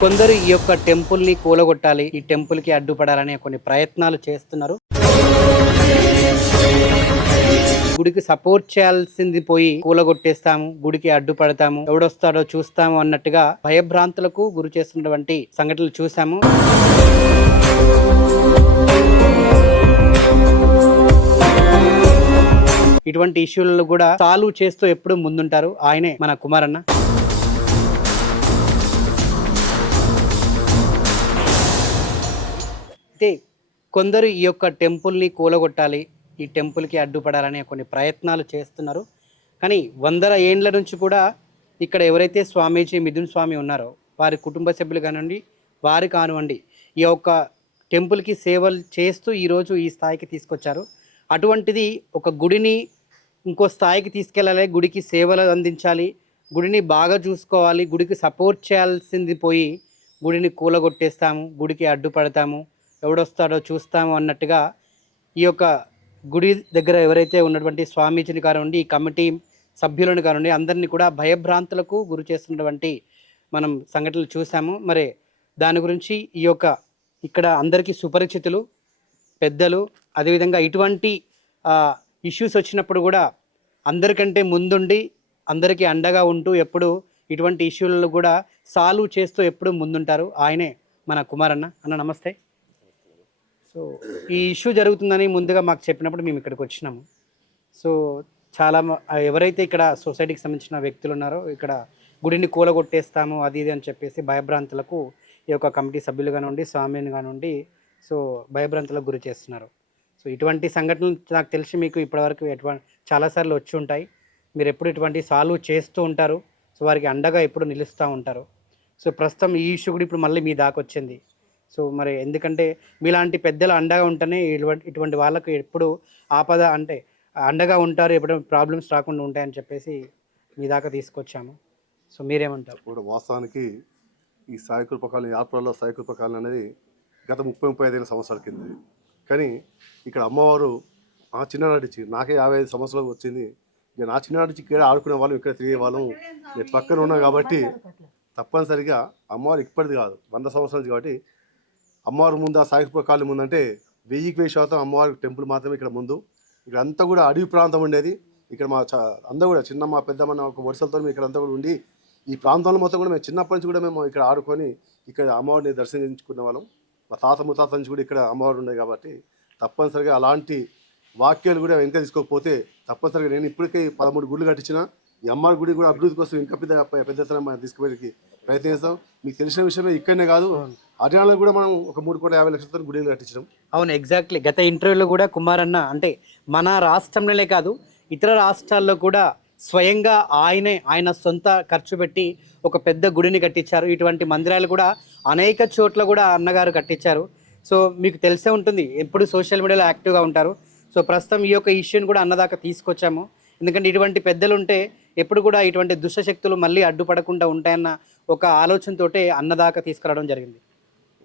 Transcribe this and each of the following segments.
కొందరు ఈ యొక్క టెంపుల్ని కూలగొట్టాలి ఈ టెంపుల్కి అడ్డుపడాలనే కొన్ని ప్రయత్నాలు చేస్తున్నారు. గుడికి సపోర్ట్ చేయాల్సింది పోయి కూలగొట్టేస్తాము గుడికి అడ్డుపడతాము ఎవడొస్తాడో చూస్తాము అన్నట్టుగా భయభ్రాంతులకు గురి చేస్తున్నటువంటి సంఘటనలు చూసాము ఇటువంటి ఇష్యూలను కూడా సాల్వ్ చేస్తూ ఎప్పుడు ముందుంటారు. ఆయనే మన కుమారన్న. అయితే కొందరు ఈ యొక్క టెంపుల్ని కూలగొట్టాలి ఈ టెంపుల్కి అడ్డుపడాలనే కొన్ని ప్రయత్నాలు చేస్తున్నారు. కానీ వందల ఏండ్ల నుంచి కూడా ఇక్కడ ఎవరైతే స్వామీజీ మిథున్ స్వామి ఉన్నారో వారి కుటుంబ సభ్యులు కానివ్వండి వారు కానివ్వండి ఈ యొక్క టెంపుల్కి సేవలు చేస్తూ ఈరోజు ఈ స్థాయికి తీసుకొచ్చారు. అటువంటిది ఒక గుడిని ఇంకో స్థాయికి తీసుకెళ్ళాలి గుడికి సేవలు అందించాలి గుడిని బాగా చూసుకోవాలి గుడికి సపోర్ట్ చేయాల్సింది పోయి గుడిని కూలగొట్టేస్తాము గుడికి అడ్డుపడతాము. ఎవడొస్తాడో చూస్తాము అన్నట్టుగా ఈ యొక్క గుడి దగ్గర ఎవరైతే ఉన్నటువంటి స్వామీజీని కానివ్వండి ఈ కమిటీ సభ్యులను కానివ్వండి అందరినీ కూడా భయభ్రాంతులకు గురి చేస్తున్నటువంటి మనం సంఘటనలు చూసాము మరి దాని గురించి ఈ యొక్క ఇక్కడ అందరికీ సుపరిచితులు పెద్దలు అదేవిధంగా ఇటువంటి ఇష్యూస్ వచ్చినప్పుడు కూడా అందరికంటే ముందుండి అందరికీ అండగా ఉంటూ ఎప్పుడు ఇటువంటి ఇష్యూలలో కూడా సాల్వ్ చేస్తూ ఎప్పుడు ముందుంటారు. ఆయనే మన కుమారన్న. అన్న నమస్తే. సో ఈ ఇష్యూ జరుగుతుందని ముందుగా మాకు చెప్పినప్పుడు మేము ఇక్కడికి వచ్చినాము. సో చాలా ఎవరైతే ఇక్కడ సొసైటీకి సంబంధించిన వ్యక్తులు ఉన్నారో ఇక్కడ గుడిని కూలగొట్టేస్తాము అది ఇది అని చెప్పేసి భయభ్రాంతులకు ఈ యొక్క కమిటీ సభ్యులు కానివ్వండి స్వామిని కానివ్వండి సో భయభ్రాంతులకు గురి చేస్తున్నారు. సో ఇటువంటి సంఘటనలు నాకు తెలిసి మీకు ఇప్పటివరకు ఎటువంటి చాలాసార్లు వచ్చి ఉంటాయి. మీరు ఎప్పుడు ఇటువంటి సాల్వ్ చేస్తూ ఉంటారు. సో వారికి అండగా ఎప్పుడు నిలుస్తూ ఉంటారు. సో ప్రస్తుతం ఈ ఇష్యూ కూడా ఇప్పుడు మళ్ళీ మీ దాకా వచ్చింది. సో మరి ఎందుకంటే మీలాంటి పెద్దలు అండగా ఉంటేనే ఇటువంటి ఇటువంటి వాళ్ళకు ఎప్పుడు ఆపద అంటే అండగా ఉంటారు ఎప్పుడు ప్రాబ్లమ్స్ రాకుండా ఉంటాయని చెప్పేసి మీ దాకా తీసుకొచ్చాము. సో మీరేమంటారు? ఇప్పుడు వాస్తవానికి ఈ సాయకృపకాలం యాత్రలో సాయకృపకాలం అనేది గత ముప్పై ముప్పై ఐదు సంవత్సరాల కింద. కానీ ఇక్కడ అమ్మవారు ఆ చిన్ననాటి నాకే యాభై ఐదు సంవత్సరాలు వచ్చింది. ఇక నా చిన్ననాటి నుంచి ఇక్కడ ఆడుకునే వాళ్ళం ఇక్కడ తిరిగే వాళ్ళం పక్కన ఉన్నాం కాబట్టి తప్పనిసరిగా అమ్మవారు ఇప్పటిది కాదు. వంద సంవత్సరాలు కాబట్టి అమ్మవారు ముందు ఆ ముందు ముందంటే వెయ్యికి వెయ్యి శాతం అమ్మవారి టెంపుల్ మాత్రమే ఇక్కడ ముందు. ఇక్కడ అంతా కూడా అడవి ప్రాంతం ఉండేది. ఇక్కడ మా చ అందరూ కూడా చిన్నమ్మ పెద్దమ్మ ఒక వరుసలతో ఇక్కడ అంతా కూడా ఉండి ఈ ప్రాంతంలో మొత్తం కూడా మేము చిన్నప్పటి నుంచి కూడా మేము ఇక్కడ ఆడుకొని ఇక్కడ అమ్మవారిని దర్శించుకునే వాళ్ళం. మా తాత ముత్తాత నుంచి కూడా ఇక్కడ అమ్మవారు ఉన్నాయి కాబట్టి తప్పనిసరిగా అలాంటి వాక్యాలు కూడా వెనక తీసుకోకపోతే తప్పనిసరిగా నేను ఇప్పటికే పదమూడు గుళ్ళు కట్టించిన. ఈ అమ్మవారి గుడి కూడా అభివృద్ధి కోసం ఇంకా పెద్ద పెద్ద తీసుకుపోయేకి ప్రయత్నిస్తాం. మీకు తెలిసిన విషయమే ఇక్కడనే కాదు. హర్యానాలో కూడా మనం ఒక మూడు కోట్ల యాభై లక్షలతో గుడిలు కట్టించడం అవును ఎగ్జాక్ట్లీ గత ఇంటర్వ్యూలో కూడా కుమారన్న అంటే మన రాష్ట్రంలోనే కాదు ఇతర రాష్ట్రాల్లో కూడా స్వయంగా ఆయనే ఆయన సొంత ఖర్చు పెట్టి ఒక పెద్ద గుడిని కట్టించారు. ఇటువంటి మందిరాలు కూడా అనేక చోట్ల కూడా అన్నగారు కట్టించారు. సో మీకు తెలిసే ఉంటుంది ఎప్పుడు సోషల్ మీడియాలో యాక్టివ్గా ఉంటారు. సో ప్రస్తుతం ఈ యొక్క ఇష్యూని కూడా అన్నదాకా తీసుకొచ్చాము. ఎందుకంటే ఇటువంటి పెద్దలు ఉంటే ఎప్పుడు కూడా ఇటువంటి దుష్టశక్తులు మళ్ళీ అడ్డుపడకుండా ఉంటాయన్న ఒక ఆలోచనతోటే అన్నదాకా తీసుకురావడం జరిగింది.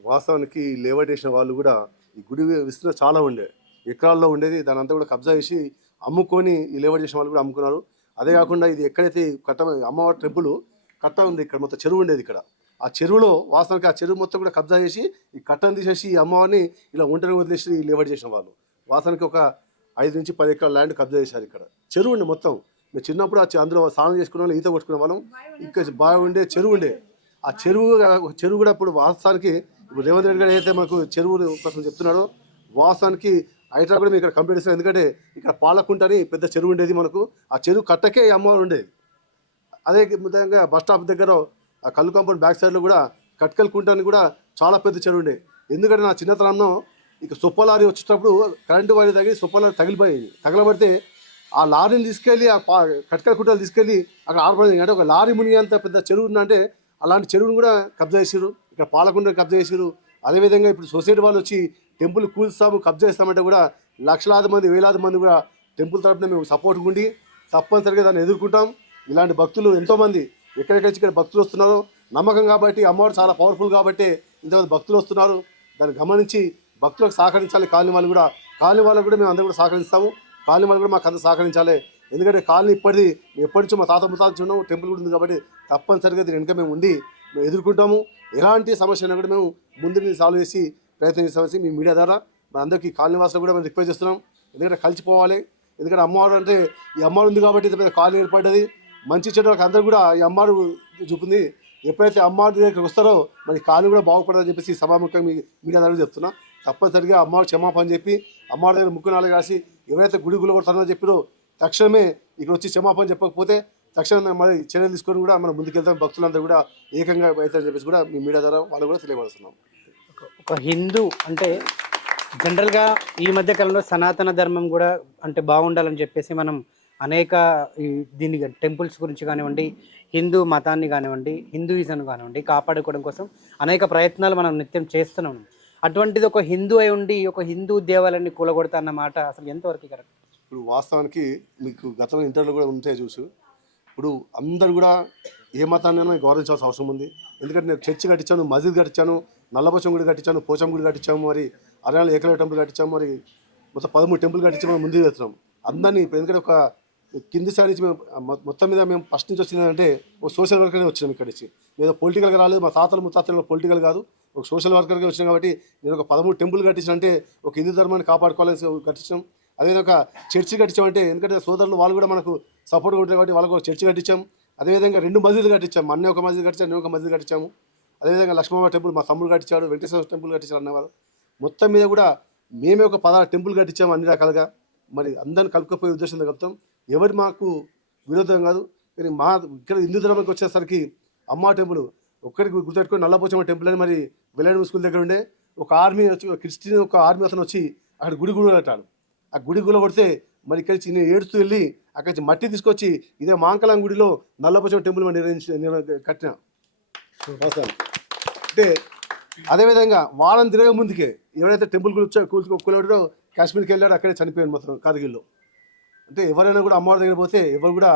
వాస్తవానికి వేసిన వాళ్ళు కూడా ఈ గుడి విస్తీర్ణం చాలా ఉండే. ఎకరాల్లో ఉండేది దాని అంతా కూడా కబ్జా చేసి అమ్ముకొని ఈ లేఅవుట్ చేసిన వాళ్ళు కూడా అమ్ముకున్నారు. అదే కాకుండా ఇది ఎక్కడైతే కట్ట అమ్మవారి టెంపుల్ కట్ట ఉంది ఇక్కడ మొత్తం చెరువు ఉండేది ఇక్కడ. ఆ చెరువులో వాస్తవానికి ఆ చెరువు మొత్తం కూడా కబ్జా చేసి ఈ కట్టను తీసేసి ఈ అమ్మవారిని ఇలా ఒంటరి వదిలేసి ఈ లేఅవుట్ చేసిన వాళ్ళు. వాస్తవానికి ఒక ఐదు నుంచి పది ఎకరాల ల్యాండ్ కబ్జా చేశారు ఇక్కడ. చెరువు ఉండే మొత్తం. మేము చిన్నప్పుడు ఆ అందులో స్నానం చేసుకునే వాళ్ళు ఈత కొట్టుకునే వాళ్ళం. ఇక్కడ బాగా ఉండే చెరువు ఉండే. ఆ చెరువు చెరువు కూడా ఇప్పుడు వాస్తవానికి ఇప్పుడు రేవంత్ రెడ్డి గారు ఏదైతే మనకు చెరువు కోసం చెప్తున్నాడో వాస్తవానికి హైడ్రా కూడా మేము ఇక్కడ కంప్లీట్ చేస్తాం. ఎందుకంటే ఇక్కడ పాలకుంట అని పెద్ద చెరువు ఉండేది మనకు. ఆ చెరువు కట్టకే అమ్మవారు ఉండేది. అదే విధంగా బస్ స్టాప్ దగ్గర ఆ కల్లు కాంపౌండ్ బ్యాక్ సైడ్లో కూడా కట్కల్ కుంట అని కూడా చాలా పెద్ద చెరువు ఉండేది ఎందుకంటే నా చిన్నతనంలో ఇక సొప్ప లారీ వచ్చేటప్పుడు కరెంటు వారి తగిలి సొప్ప లారీ తగిలిపోయింది తగలబడితే ఆ లారీని తీసుకెళ్ళి ఆ పా కట్కల కుంటలు తీసుకెళ్ళి అక్కడ ఆడపడింది అంటే ఒక లారీ మునిగేంత పెద్ద చెరువు ఉందంటే అలాంటి చెరువును కూడా కబ్జా చేసారు ఇక్కడ పాలకుండ కబ్జా చేసారు అదేవిధంగా ఇప్పుడు సొసైటీ వాళ్ళు వచ్చి టెంపుల్ కూల్స్తాము కబ్జా చేస్తామంటే కూడా లక్షలాది మంది వేలాది మంది కూడా టెంపుల్ తరపున మేము సపోర్ట్ ఉండి తప్పనిసరిగా దాన్ని ఎదుర్కొంటాం. ఇలాంటి భక్తులు ఎంతోమంది ఎక్కడెక్కడి నుంచి ఇక్కడ భక్తులు వస్తున్నారో నమ్మకం కాబట్టి అమ్మవారు చాలా పవర్ఫుల్ కాబట్టి ఇంతమంది భక్తులు వస్తున్నారు. దాన్ని గమనించి భక్తులకు సహకరించాలి కాలనీ వాళ్ళు కూడా. కాలనీ వాళ్ళకు కూడా మేము అందరూ కూడా సహకరిస్తాము. కాలనీ వాళ్ళు కూడా మాకు అంత సహకరించాలి. ఎందుకంటే కాలనీ ఇప్పటిది ఎప్పటి నుంచో మా తాత ముతాత ఉన్నాం టెంపుల్ కూడా ఉంది కాబట్టి తప్పనిసరిగా దీని వెనుక మేము ఉండి మేము ఎదుర్కొంటాము. ఎలాంటి సమస్య అయినా కూడా మేము ముందు సాల్వ్ చేసి ప్రయత్నం చేస్తామని మీ మీడియా ద్వారా మన అందరికీ కాలనీ వాసులు కూడా మేము రిక్వెస్ట్ చేస్తున్నాం. ఎందుకంటే కలిసిపోవాలి. ఎందుకంటే అమ్మవారు అంటే ఈ అమ్మవారు ఉంది కాబట్టి ఇంత పెద్ద కాలనీ ఏర్పడ్డది. మంచి చెడు వాళ్ళకి అందరూ కూడా ఈ అమ్మవారు చూపింది. ఎప్పుడైతే అమ్మవారి దగ్గరికి వస్తారో మరి కాలనీ కూడా బాగుపడదని చెప్పేసి సభాముఖంగా మీ మీడియా ద్వారా చెప్తున్నా. తప్పనిసరిగా అమ్మవారు క్షమాపణ చెప్పి అమ్మవారి దగ్గర ముక్కు నాలుగు రాసి ఎవరైతే గుడి గుళ్ళు కొడతారో చెప్పారో తక్షణమే ఇక్కడ వచ్చి క్షమాపణ చెప్పకపోతే తక్షణమే మరి చర్యలు తీసుకొని కూడా మనం ముందుకెళ్తాం. భక్తులందరూ కూడా ఏకంగా అవుతారని చెప్పేసి కూడా మీ మీడియా ద్వారా వాళ్ళు కూడా తెలియపరుస్తున్నాం. ఒక హిందూ అంటే జనరల్గా ఈ మధ్య కాలంలో సనాతన ధర్మం కూడా అంటే బాగుండాలని చెప్పేసి మనం అనేక ఈ దీని టెంపుల్స్ గురించి కానివ్వండి హిందూ మతాన్ని కానివ్వండి హిందూయిజం కానివ్వండి కాపాడుకోవడం కోసం అనేక ప్రయత్నాలు మనం నిత్యం చేస్తున్నాం. అటువంటిది ఒక హిందూ అయి ఉండి ఒక హిందూ దేవాలయాన్ని కూలగొడతా అన్న మాట అసలు ఎంతవరకు కరెక్ట్? ఇప్పుడు వాస్తవానికి మీకు గతంలో ఇంటర్వ్యూలో కూడా ఉంటే చూసు. ఇప్పుడు అందరు కూడా ఏ మతాన్ని గౌరవించాల్సిన అవసరం ఉంది. ఎందుకంటే నేను చర్చి కట్టించాను మసీద్ కట్టించాను నల్లపోచం గుడి కట్టించాను పోచం గుడి కట్టించాము మరి అరణ్యాల ఏకలవ్య టెంపుల్ కట్టించాము మరి మొత్తం పదమూడు టెంపుల్ కట్టించి మనం ముందుకు వెళ్తున్నాం. అందరినీ ఇప్పుడు ఎందుకంటే ఒక కింది స్థాయి నుంచి మేము మొత్తం మీద మేము ఫస్ట్ నుంచి వచ్చిందంటే ఒక సోషల్ వర్కర్గా వచ్చినాం ఇక్కడి నుంచి. మేము పొలిటికల్గా రాలేదు మా తాతలు ముత్తాతలు పొలిటికల్ కాదు ఒక సోషల్ వర్కర్గా వచ్చినాం కాబట్టి నేను ఒక పదమూడు టెంపుల్ కట్టించిన అంటే ఒక హిందూ ధర్మాన్ని కాపాడుకోవాలని కట్టించాం. అదేవిధంగా చర్చి చర్చి కట్టించామంటే ఎందుకంటే సోదరులు వాళ్ళు కూడా మనకు సపోర్ట్ ఉంటారు కాబట్టి వాళ్ళకు ఒక చర్చి కట్టించాం. అదేవిధంగా రెండు మసీదులు కట్టించాం. అన్నీ ఒక మసీదు కట్టించాం నేను ఒక మసీదు కట్టించాము. అదేవిధంగా లక్ష్మమ్మ టెంపుల్ మా తమ్ముడు కట్టించాడు వెంకటేశ్వర టెంపుల్ కట్టించాడు అన్నవారు మొత్తం మీద కూడా మేమే ఒక పదహారు టెంపుల్ కట్టించాము అన్ని రకాలుగా. మరి అందరిని కలుపుకపోయే ఉద్దేశంతో కలుపుతాం ఎవరు మాకు విరోధం కాదు. కానీ మా ఇక్కడ హిందూ ధర్మానికి వచ్చేసరికి అమ్మ టెంపుల్ ఒక్కడికి గుర్తుపెట్టుకొని నల్లపోచమ్మ టెంపుల్ అని మరి వెల్లడి స్కూల్ దగ్గర ఉండే ఒక ఆర్మీ వచ్చి క్రిస్టియన్ ఒక ఆర్మీ అతను వచ్చి అక్కడ గుడి గుడి కట్టాడు ఆ గుడి గుడి కొడితే మరి ఇక్కడి నుంచి నేను ఏడుస్తూ వెళ్ళి అక్కడి నుంచి మట్టి తీసుకొచ్చి ఇదే మాంకలం గుడిలో నల్లపోచమ్మ టెంపుల్ మనం నిర్వహించి నిర్వ- కట్టిన. అంటే అదేవిధంగా వారం తిరగ ముందుకే ఎవరైతే టెంపుల్ కూర్చో కూర్చోడో కాశ్మీర్కి వెళ్ళాడో అక్కడే చనిపోయాడు మొత్తం కార్గిల్లో అంటే ఎవరైనా కూడా అమ్మవారి దగ్గర పోతే ఎవరు కూడా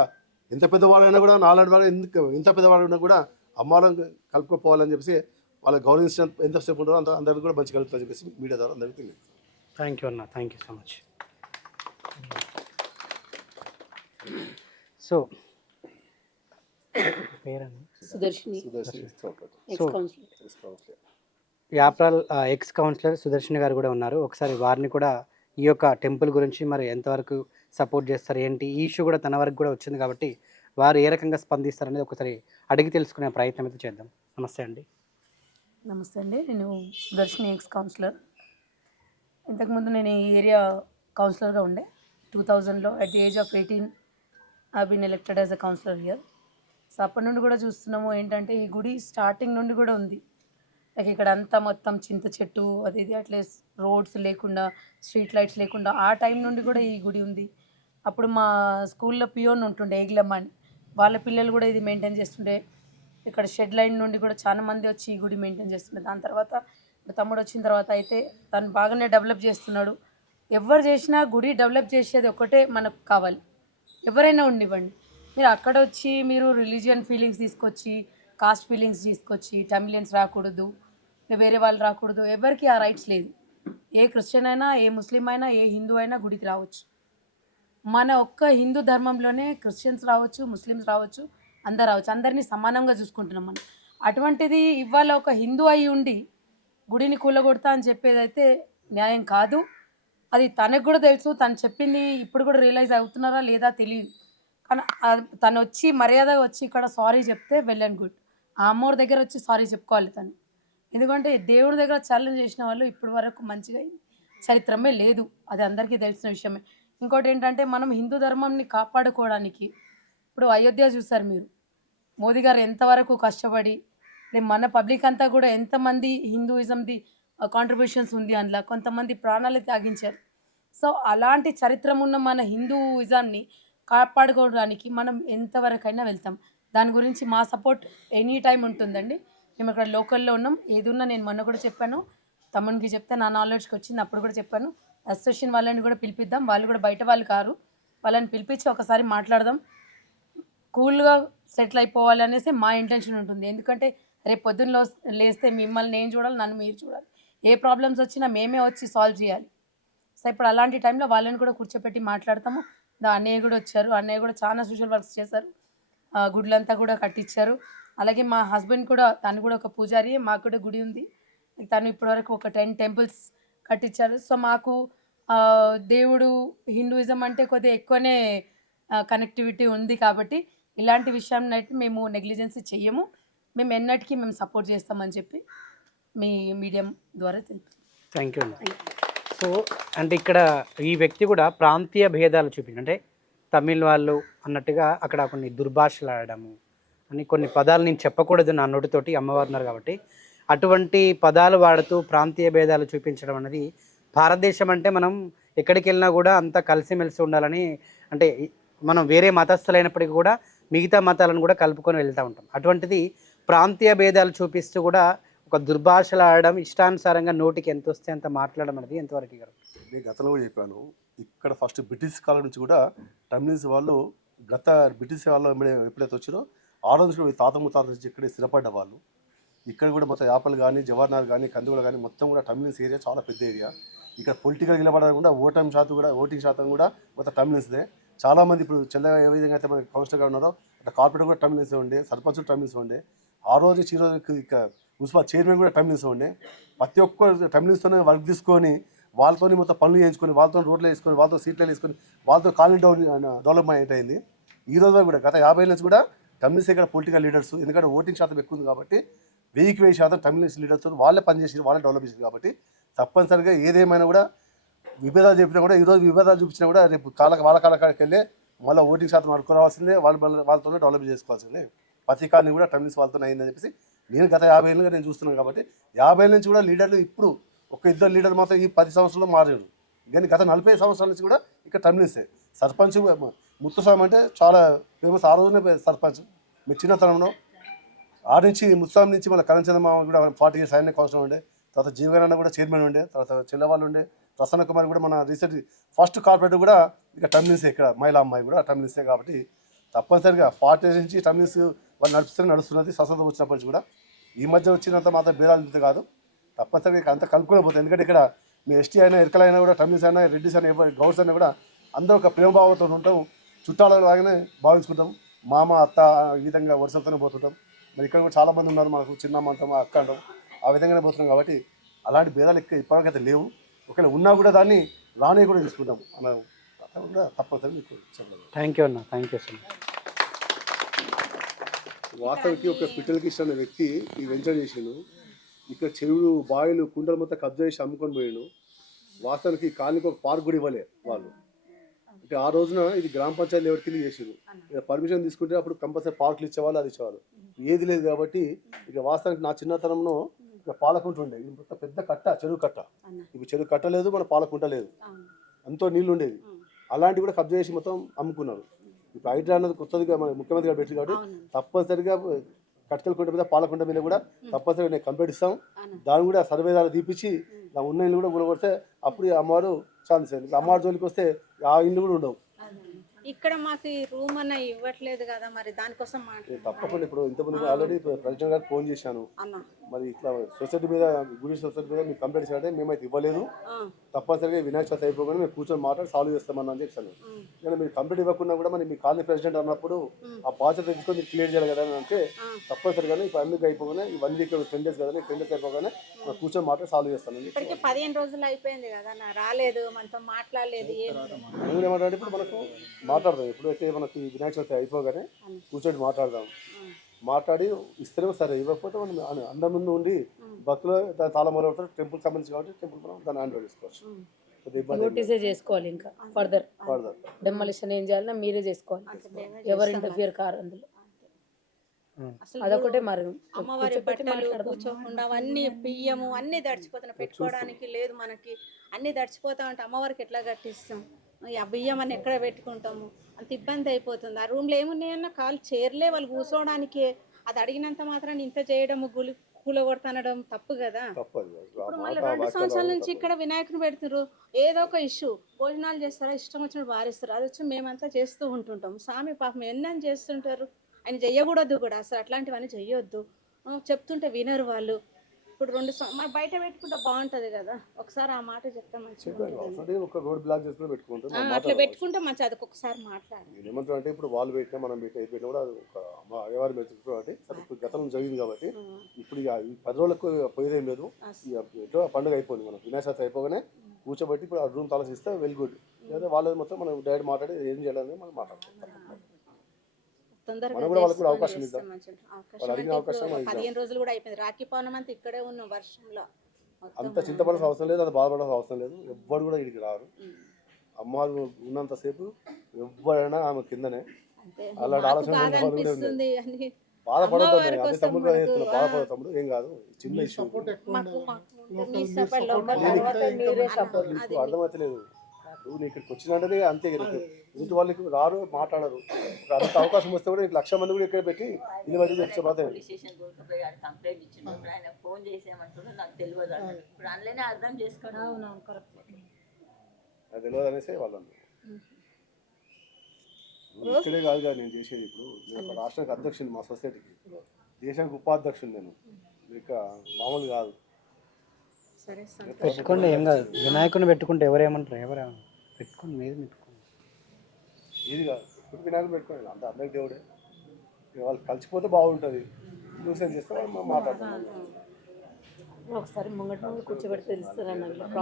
ఎంత పెద్దవాళ్ళైనా కూడా నాలాంటి వాళ్ళు ఎందుకు ఎంత పెద్దవాళ్ళు ఉన్నా కూడా అమ్మవారిని కలుపుకోపోవాలని చెప్పేసి వాళ్ళకి గౌరవించిన ఎంతసేపు ఉంటారో అంత అందరికీ కూడా మంచి కలుపుతారని చెప్పేసి మీడియా ద్వారా అందరికీ తెలియదు థ్యాంక్ యూ అన్న thank you so much so పేరండి? Sudarshini. Ex councillor Yapral ex councillor Sudarshan గారు కూడా ఉన్నారు. ఒకసారి వారిని కూడా ఈ యొక్క టెంపుల్ గురించి మరి ఎంతవరకు సపోర్ట్ చేస్తారు ఏంటి? ఈ ఇష్యూ కూడా తన వరకు కూడా వచ్చింది కాబట్టి వారు ఏ రకంగా స్పందిస్తారు అనేది ఒకసారి అడిగి తెలుసుకునే ప్రయత్నం అయితే చేద్దాం. నమస్తే అండి. నమస్తే అండి. నేను సుదర్శిని ఎక్స్ కౌన్సిలర్ ఇంతకుముందు నేను ఈ ఏరియా కౌన్సిలర్గా ఉండే. టూ థౌజండ్లో at the age of eighteen have been elected as a councillor here so అప్పటి నుండి కూడా చూస్తున్నాము ఏంటంటే ఈ గుడి స్టార్టింగ్ నుండి కూడా ఉంది. లైక్ ఇక్కడ అంతా మొత్తం చింత చెట్టు అది ఇది అట్లే రోడ్స్ లేకుండా స్ట్రీట్ లైట్స్ లేకుండా ఆ టైం నుండి కూడా ఈ గుడి ఉంది. అప్పుడు మా స్కూల్లో పియోన్ ఉంటుండే ఏగ్లమ్మ అని. వాళ్ళ పిల్లలు కూడా ఇది మెయింటైన్ చేస్తుండే. ఇక్కడ షెడ్ లైన్ నుండి కూడా చాలా మంది వచ్చి ఈ గుడి మెయింటైన్ చేస్తుండే. దాని తర్వాత తమ్ముడు వచ్చిన తర్వాత అయితే తను బాగానే డెవలప్ చేస్తున్నాడు. ఎవరు చేసినా గుడి డెవలప్ చేసేది ఒకటే మనకు కావాలి. ఎవరైనా ఉండివ్వండి. మీరు అక్కడ వచ్చి మీరు రిలీజియన్ ఫీలింగ్స్ తీసుకొచ్చి కాస్ట్ ఫీలింగ్స్ తీసుకొచ్చి తమిళియన్స్ రాకూడదు వేరే వాళ్ళు రాకూడదు ఎవరికి ఆ రైట్స్ లేదు. ఏ క్రిస్టియన్ అయినా ఏ ముస్లిం అయినా ఏ హిందూ అయినా గుడికి రావచ్చు. మన ఒక్క హిందూ ధర్మంలోనే క్రిస్టియన్స్ రావచ్చు ముస్లిమ్స్ రావచ్చు అందరు రావచ్చు. అందరినీ సమానంగా చూసుకుంటున్నాం మనం. అటువంటిది ఇవాళ ఒక హిందూ అయి ఉండి గుడిని కూలగొడతా అని చెప్పేదైతే న్యాయం కాదు. అది తనకు కూడా తెలుసు తను చెప్పింది ఇప్పుడు కూడా రియలైజ్ అవుతున్నారా లేదా తెలియదు కానీ తను వచ్చి మర్యాదగా వచ్చి ఇక్కడ సారీ చెప్తే వెల్ అండ్ గుడ్ ఆ అమ్మోరి దగ్గర వచ్చి సారీ చెప్పుకోవాలి తను. ఎందుకంటే దేవుడి దగ్గర ఛాలెంజ్ చేసిన వాళ్ళు ఇప్పటి వరకు మంచిగా చరిత్రమే లేదు. అది అందరికీ తెలిసిన విషయమే. ఇంకోటి ఏంటంటే మనం హిందూ ధర్మంని కాపాడుకోవడానికి ఇప్పుడు అయోధ్య చూసారు మీరు. మోదీ గారు ఎంతవరకు కష్టపడి మన పబ్లిక్ అంతా కూడా ఎంతమంది హిందూయిజంది కాంట్రిబ్యూషన్స్ ఉంది అందులో. కొంతమంది ప్రాణాలు త్యాగించారు. సో అలాంటి చరిత్రం ఉన్న మన హిందూయిజాన్ని కాపాడుకోవడానికి మనం ఎంతవరకైనా వెళ్తాం. దాని గురించి మా సపోర్ట్ ఎనీ టైం ఉంటుందండి. మేము ఇక్కడ లోకల్లో ఉన్నాం. ఏదున్నా నేను మొన్న కూడా చెప్పాను. తమ్మునికి చెప్తే నా నాలెడ్జ్కి వచ్చింది. అప్పుడు కూడా చెప్పాను. అసోసియేషన్ వాళ్ళని కూడా పిలిపిద్దాం. వాళ్ళు కూడా బయట వాళ్ళు కారు. వాళ్ళని పిలిపించి ఒకసారి మాట్లాడదాం. కూల్గా సెటిల్ అయిపోవాలి అనేసి మా ఇంటెన్షన్ ఉంటుంది. ఎందుకంటే రేపు పొద్దున్న లేస్తే మిమ్మల్ని నేను చూడాలి నన్ను మీరు చూడాలి. ఏ ప్రాబ్లమ్స్ వచ్చినా మేమే వచ్చి సాల్వ్ చేయాలి. సో ఇప్పుడు అలాంటి టైంలో వాళ్ళని కూడా కూర్చోపెట్టి మాట్లాడతాము. దా అన్నయ్య కూడా వచ్చారు. అన్నయ్య కూడా చాలా సోషల్ వర్క్స్ చేశారు. గుడ్లంతా కూడా కట్టించారు అలాగే మా హస్బెండ్ కూడా తను కూడా ఒక పూజారి మాకు కూడా గుడి ఉంది. తను ఇప్పటివరకు ఒక టెన్ టెంపుల్స్ కట్టించారు సో మాకు దేవుడు హిందూయిజం అంటే కొద్దిగా ఎక్కువనే కనెక్టివిటీ ఉంది కాబట్టి ఇలాంటి విషయాన్ని అయితే మేము నెగ్లిజెన్సీ చెయ్యము. మేము ఎన్నటికీ మేము సపోర్ట్ చేస్తామని చెప్పి మీ మీడియం ద్వారా తెలుపు. థ్యాంక్ యూ అండి సో అంటే ఇక్కడ ఈ వ్యక్తి కూడా ప్రాంతీయ భేదాలు చూపించి అంటే తమిళ్ వాళ్ళు అన్నట్టుగా అక్కడ కొన్ని దుర్భాషలు ఆడము అని కొన్ని పదాలు నేను చెప్పకూడదు నా నోటితోటి అమ్మవారు ఉన్నారు కాబట్టి. అటువంటి పదాలు వాడుతూ ప్రాంతీయ భేదాలు చూపించడం అనేది భారతదేశం అంటే మనం ఎక్కడికి వెళ్ళినా కూడా అంతా కలిసిమెలిసి ఉండాలని అంటే మనం వేరే మతస్థులైనప్పటికీ కూడా మిగతా మతాలను కూడా కలుపుకొని వెళ్తూ ఉంటాం. అటువంటిది ప్రాంతీయ భేదాలు చూపిస్తూ కూడా ఒక దుర్భాషలు ఆడడం ఇష్టానుసారంగా నోటికి ఎంత వస్తే అంత మాట్లాడడం అనేది ఎంతవరకు గారు నేను గతంలో కూడా చెప్పాను. ఇక్కడ ఫస్ట్ బ్రిటిష్ కాలం నుంచి కూడా తమిళన్స్ వాళ్ళు గత బ్రిటిష్ వాళ్ళు ఎప్పుడైతే వచ్చారో ఆ రోజు కూడా తాత ముత్తాత నుంచి ఇక్కడే స్థిరపడ్డ వాళ్ళు. ఇక్కడ కూడా మొత్తం యాపల్ కానీ జవహర్లాల్ కానీ కందుకూల కానీ మొత్తం కూడా తమిళన్స్ ఏరియా చాలా పెద్ద ఏరియా. ఇక్కడ పొలిటికల్ నిలబడడం కూడా ఓటమి శాతం కూడా ఓటింగ్ శాతం కూడా మొత్తం తమిళన్స్దే చాలామంది ఇప్పుడు చంద్రగా ఏ విధంగా అయితే మనకి కౌన్సిలర్గా ఉన్నారో అక్కడ కార్పొరేట్ కూడా తమిళన్స్ ఉండే సర్పంచ్ తమిళన్స్ ఉండే. ఆ రోజు ఈ రోజు ఇక మున్సిపల్ చైర్మన్ కూడా తమిళన్స్ ఉండే ప్రతి ఒక్కరు తమిళన్స్తోనే వర్క్ తీసుకొని వాళ్ళతోని మొత్తం పనులు చేయించుకొని వాళ్ళతో రోడ్లు వేసుకొని వాళ్ళతో సీట్లు వేసుకొని వాళ్ళతో కాలనీ డౌన్ డెవలప్మెంట్ అయింది. ఈ రోజు కూడా గత యాభై నుంచి కూడా తమిళన్స్ ఇక్కడ పొలిటికల్ లీడర్స్ ఎందుకంటే ఓటింగ్ శాతం ఎక్కువ ఉంది కాబట్టి వెయ్యికి వెయ్యి శాతం తమిళన్స్ లీడర్స్ వాళ్ళే పనిచేసి వాళ్ళే డెవలప్ చేసింది కాబట్టి తప్పనిసరిగా ఏదేమైనా కూడా విభేదాలు చెప్పినా కూడా ఈరోజు విభేదాలు చూపించినా కూడా రేపు కాల వాళ్ళ కాల కాడికి వెళ్ళి మళ్ళీ ఓటింగ్ శాతం అనుకోవాల్సిందే వాళ్ళు వాళ్ళతోనే డెవలప్ చేసుకోవాల్సిందే. ప్రతి కాలనీ కూడా తమిళన్స్ వాళ్ళతో అయిందని చెప్పేసి నేను గత యాభై ఏళ్ళుగా నేను చూస్తున్నాను కాబట్టి యాభై ఏళ్ళ నుంచి కూడా లీడర్లు ఇప్పుడు ఒక ఇద్దరు లీడర్ మాత్రం ఈ పది సంవత్సరాలు మారారు కానీ గత నలభై సంవత్సరాల నుంచి కూడా ఇక్కడ తమిళన్సే సర్పంచ్ ముత్తుస్వామి అంటే చాలా ఫేమస్ ఆ రోజునే సర్పంచ్. మీ చిన్నతనంలో ఆ నుంచి ముత్స్వామి నుంచి మన కరణచంద్ర మామ కూడా ఫార్టీ ఇయర్స్ ఆయన కౌన్సిలర్ ఉండే తర్వాత జీవన్ కూడా చైర్మన్ ఉండే తర్వాత చెల్లవాళ్ళు ఉండే ప్రసన్న కుమార్ కూడా మన రీసెంట్ ఫస్ట్ కార్పొరేటర్ కూడా ఇక టర్మినల్సే ఇక్కడ మహిళా అమ్మాయి కూడా టర్మినల్సే కాబట్టి తప్పనిసరిగా ఫార్టీ ఇయర్స్ నుంచి టర్మినల్స్ వాళ్ళు నడుస్తూనే నడుస్తున్నది స్వతంత్రం వచ్చినప్పటి నుంచి కూడా ఈ మధ్య వచ్చినంత మాత్రం భేదాలు ఇంత కాదు? తప్పనిసరిగా ఇక్కడ అంత కలుపుకునే పోతుంది. ఎందుకంటే ఇక్కడ మీ ఎస్టీ అయినా ఎరకలైనా కూడా టమ్మిస్ అయినా రెడ్డిస్ అయినా గౌడ్స్ అయినా కూడా అందరూ ఒక ప్రేమభావంతో ఉంటాం. చుట్టాల లాగానే భావించుకుంటాం. మామ అత్త ఈ విధంగా వరుసలతోనే పోతుంటాం. మరి ఇక్కడ కూడా చాలామంది ఉన్నారు మనకు చిన్నమ్మ అంటాం అక్క అంటాం. ఆ విధంగానే పోతున్నాం కాబట్టి అలాంటి భేదాలు ఇక్కడ ఇప్పటికైతే లేవు. ఒకవేళ ఉన్నా కూడా దాన్ని రానే కూడా తీసుకుంటాం అన్న కూడా తప్పనిసరి మీకు చెప్పలేదు థ్యాంక్ యూ అన్న. థ్యాంక్ యూ సో మచ్ వాస్తవికి ఒక పిట్టల కిషన్ అనే వ్యక్తి ఈ వెంచర్ చేసిండు. ఇక్కడ చెరువులు బావిలు కుండలు మొత్తం కబ్జా చేసి అమ్ముకొని పోయిండు. వాస్తవానికి కాలనీకి ఒక పార్క్ కూడా ఇవ్వలే వాళ్ళు. అంటే ఆ రోజున ఇది గ్రామ పంచాయతీ లెవెల్ కింద చేసారు ఇక పర్మిషన్ తీసుకుంటే అప్పుడు కంపల్సరీ పార్కులు ఇచ్చేవాళ్ళు అది ఇచ్చేవాళ్ళు. ఏది లేదు కాబట్టి ఇక వాస్తవానికి నా చిన్నతనంలో ఇక పాలకుంట ఉండే. ఇది మొత్తం పెద్ద కట్ట చెరువు కట్ట. ఇప్పుడు చెరువు కట్ట లేదు మన పాలకుంట లేదు. ఎంతో నీళ్ళు ఉండేది. అలాంటివి కూడా కబ్జా చేసి మొత్తం అమ్ముకున్నారు. ఇప్పుడు హైడ్రా అన్నది కొత్తదిగా మన ముఖ్యమంత్రి గారు పెట్టారు కాబట్టి తప్పనిసరిగా కట్కలకుంట మీద పాలకుంట మీద కూడా తప్పనిసరిగా నేను కంప్లీట్ ఇస్తాం. దాన్ని కూడా సర్వే ద్వారా తీపిచ్చి నా ఉన్న ఇల్లు కూడా కూడగొడితే అప్పుడు అమ్మవారు ఛాన్స్ అమ్మవారి జోలికి వస్తే ఆ ఇల్లు కూడా ఉండవు. ఇక్కడ మాకు ఈ రూమ్ అన్న ఇవ్వట్లేదు కదా మరి దానికోసం తప్పకుండా ఇప్పుడు ఇంతకుముందు ఆల్రెడీ ప్రెసిడెంట్ గారికి ఫోన్ చేశాను. అన్న. మరి ఇట్లా సొసైటీ మీద గుడి సొసైటీ మీద మీకు కంప్లైంట్ చేయాలంటే మేమైతే ఇవ్వలేదు. తప్పనిసరిగా వినాయక చవితి అయిపోగానే మేము కూర్చొని మాట్లాడి సాల్వ్ చేస్తామని అని చెప్పాను. కానీ మీరు కంప్లీట్ ఇవ్వకుండా కూడా మరి మీ కాలనీ ప్రెసిడెంట్ అన్నప్పుడు ఆ. బాధ్యత తీసుకొని మీరు క్లియర్ చేయాలి కదా అని అంటే ఆ. తప్పనిసరిగానే ఇప్పుడు అన్ని అయిపోగానే ఈ వన్ వీక్ టెన్ డేస్ కదా టెన్ డేస్ అయిపోగానే కూర్చొని మాట్లాడి సాల్వ్ చేస్తానండి ఇప్పటికి పదిహేను రోజులు అయిపోయింది కదా రాలేదు మనతో మాట్లాడలేదు ఏమంటే ఇప్పుడు మనకు మాట్లాడదాం. ఎప్పుడైతే మనకి ఈ వినాయక చవితి అయిపోగానే కూర్చొని మాట్లాడదాం. మాట్లాడి ఇస్తేనే సరే ఇవ్వకపోతే మనం అందరి ముందు ఉండి భక్తులు దాని తాళం మొదలు టెంపుల్ సంబంధించి కాబట్టి టెంపుల్ మనం దాన్ని హ్యాండ్ చేసుకోవచ్చు. నోటీసే చేసుకోవాలి ఇంకా ఫర్దర్. పడదు. డెమలిషన్ ఏం చేయాలన్నా మీరే చేసుకోవాలి. ఎవరు ఇంటర్ఫియర్ కారు అందులో. అసలు అదొకటే మరి అమ్మవారి బట్టలు. కూర్చోకుండా బియ్యము అన్ని దడిచిపోతున్నాయి పెట్టుకోవడానికి లేదు మనకి. అన్ని దడిచిపోతా ఉంటే అమ్మవారికి ఎట్లా కట్టిస్తాం? ఆ బియ్యం అని ఎక్కడ పెట్టుకుంటాము? అంత ఇబ్బంది అయిపోతుంది. ఆ రూమ్లో ఏమున్నాయన్న కాలు చైర్లే వాళ్ళు కూర్చోవడానికి. అది అడిగినంత మాత్రం ఇంత చేయడం గులి కూలగొడతనడం తప్పు కదా? ఇప్పుడు మళ్ళీ రెండు సంవత్సరాల నుంచి ఇక్కడ వినాయకుని పెడుతున్నారు ఏదో ఒక ఇష్యూ. భోజనాలు చేస్తారా? ఇష్టం వచ్చినప్పుడు వారిస్తారు. అది వచ్చి మేమంతా చేస్తూ ఉంటుంటాం. స్వామి పాపం ఎన్నని చేస్తుంటారు? ఆయన చెయ్యకూడదు కూడా. అసలు అట్లాంటివన్నీ చెయ్యొద్దు. చెప్తుంటే వినరు వాళ్ళు. ఇప్పుడు రెండు మనం బయట పెట్టుకుంటే బాగుంటది కదా. ఒకసారి ఆ మాట చెప్తే మంచిగా. ఒకసారి ఒక రోడ్ బ్లాక్ చేసుకుని పెట్టుకుంటాం అట్లా పెట్టుకుంటే మంచి అది ఒకసారి మాట్లాడాలి ఏమంటున్నా అంటే ఇప్పుడు వాళ్ళు పెట్టినా మనం పెట్టి ఇది పెట్టినా కూడా అది ఒక కాబట్టి సరే ఇప్పుడు గతంలో జరిగింది కాబట్టి ఇప్పుడు ఈ పది రోజులకు పోయేదేం లేదు. ఎట్లా పండుగ అయిపోయింది మనం వినాయక అయిపోగానే కూర్చోబెట్టి ఇప్పుడు ఆ రూమ్ తలసిస్తే వెల్ గుడ్. లేదా వాళ్ళది మొత్తం మనం డైరెక్ట్ మాట్లాడి ఏం చేయాలని మనం మాట్లాడతాం తొందరగా మనం కూడా వాళ్ళకి కూడా అవకాశం ఇద్దాం. అవకాశం వాళ్ళు అడిగిన. పదిహేను రోజులు కూడా అయిపోయింది. రాఖీ పౌర్ణమి అంతా ఇక్కడే ఉన్నాం వర్షంలో మొత్తం అంత చింతపడాల్సిన అవసరం లేదు అది బాధపడాల్సిన అవసరం లేదు. ఎవ్వరు కూడా ఇక్కడికి రారు. అమ్మవారు ఉన్నంతసేపు ఎవ్వరైనా ఆమె కిందనే. మాకు ఆలోచన లేదు. బాధపడతాం అదే తమ్ముడు తమ్ముడు. ఏం కాదు. చిన్న ఇష్యూ నీకు అర్థమవుతలేదు. నువ్వు ఇక్కడికి వచ్చినట్టునే అంతే కదా ఇంటి వాళ్ళకి రారు మాట్లాడరు. అంత అవకాశం వస్తే కూడా లక్ష మంది కూడా ఇక్కడ పెట్టి ఇది మరి చెప్తే కంప్లైంట్ ఇచ్చిండు. ఆయన ఫోన్ చేసేయమంటున్నాడు నాకు తెలియదు ఇప్పుడు అందులోనే అర్థం తెలియదు అనేసి వాళ్ళు ఇక్కడే కాదు కదా నేను చేసేది ఇప్పుడు. నేను ఒక రాష్ట్రానికి అధ్యక్షుని మా సొసైటీకి. దేశానికి ఉపాధ్యక్షుని నేను. ఇక మామూలు కాదు. సరే సంతోషం. పెట్టుకోండి ఏం కాదు. వినాయకుని పెట్టుకుంటే ఎవరేమంటారు ఎవరేమన్నా పెట్టుకోండి మీద పెట్టుకోండి ఇది కాదు. ఇప్పుడు వినాయకుడు పెట్టుకోండి అంత అందరికి దేవుడే. వాళ్ళు కలిసిపోతే బాగుంటుంది. న్యూసెన్స్ చేస్తే మనం మాట్లాడుతున్నాం ఒకసారి ముంగట ముందు కూర్చోబెట్టి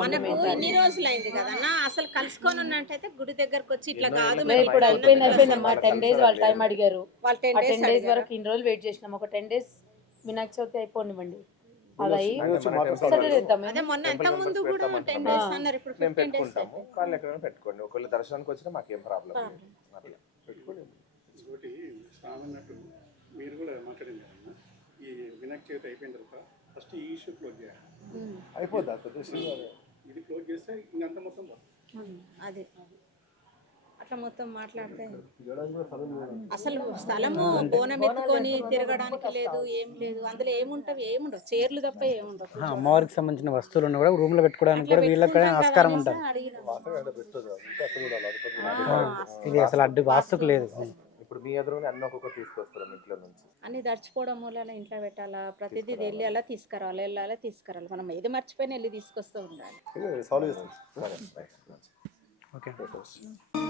మనకు ఇన్ని రోజులు అయింది కదన్నా? అసలు కలుసుకొని ఉన్నట్టయితే గుడి దగ్గరకు వచ్చి ఇట్లా కాదు ఇప్పుడు అయిపోయింది టెన్ డేస్ వాళ్ళు టైం అడిగారు. వాళ్ళు టెన్ ఆ డేస్ టెన్ డేస్ వరకు ఇన్ని రోజులు వెయిట్ చేసినాం. ఒక టెన్ డేస్ వినాయక చవితి అయిపోనివ్వండి. మేము పెట్టుకుంటాము. కాళ్ళు ఎక్కడైనా పెట్టుకోండి. ఒకవేళ దర్శనానికి వచ్చినా మాకేం ప్రాబ్లం ఇంకోటి స్వామి అన్నట్టు మీరు కూడా మాట్లాడింది ఈ వినాయక చవితి అయిపోయిన తర్వాత ఫస్ట్ ఈ ఇష్యూ క్లోజ్ చేయాలి. అయిపోద్ది. అంత దృష్టి ఇది క్లోజ్ చేస్తే ఇంకంతా మొత్తం. అది. అట్లా మొత్తం మాట్లాడితే. అసలు స్థలము బోనం ఎత్తుకొని తిరగడానికి లేదు ఏం లేదు. అందులో ఏముంటవి? ఏముండవు. చీరలు తప్ప ఏముండవు. ఆ, అమ్మవారికి సంబంధించిన వస్తువులు ఉన్న కూడా రూమ్లో పెట్టుకోవడానికి కూడా వీళ్ళకి కూడా ఆస్కారం ఉంటుంది ఇది అసలు అడ్డు వాస్తుకు లేదు. ఇప్పుడు మీ అన్ని ఒక్కొక్కటి తీసుకొస్తారు ఇంట్లో నుంచి. అన్ని దర్చిపోవడం మూలన ఇంట్లో పెట్టాలా? ప్రతిదీ వెళ్ళి అలా తీసుకురావాలి వెళ్ళాలా తీసుకురావాలి మనం ఏది మర్చిపోయినా వెళ్ళి తీసుకొస్తూ ఉండాలి. సాల్వ్ చేస్తాం. సరే రైట్ ఓకే. ఓకే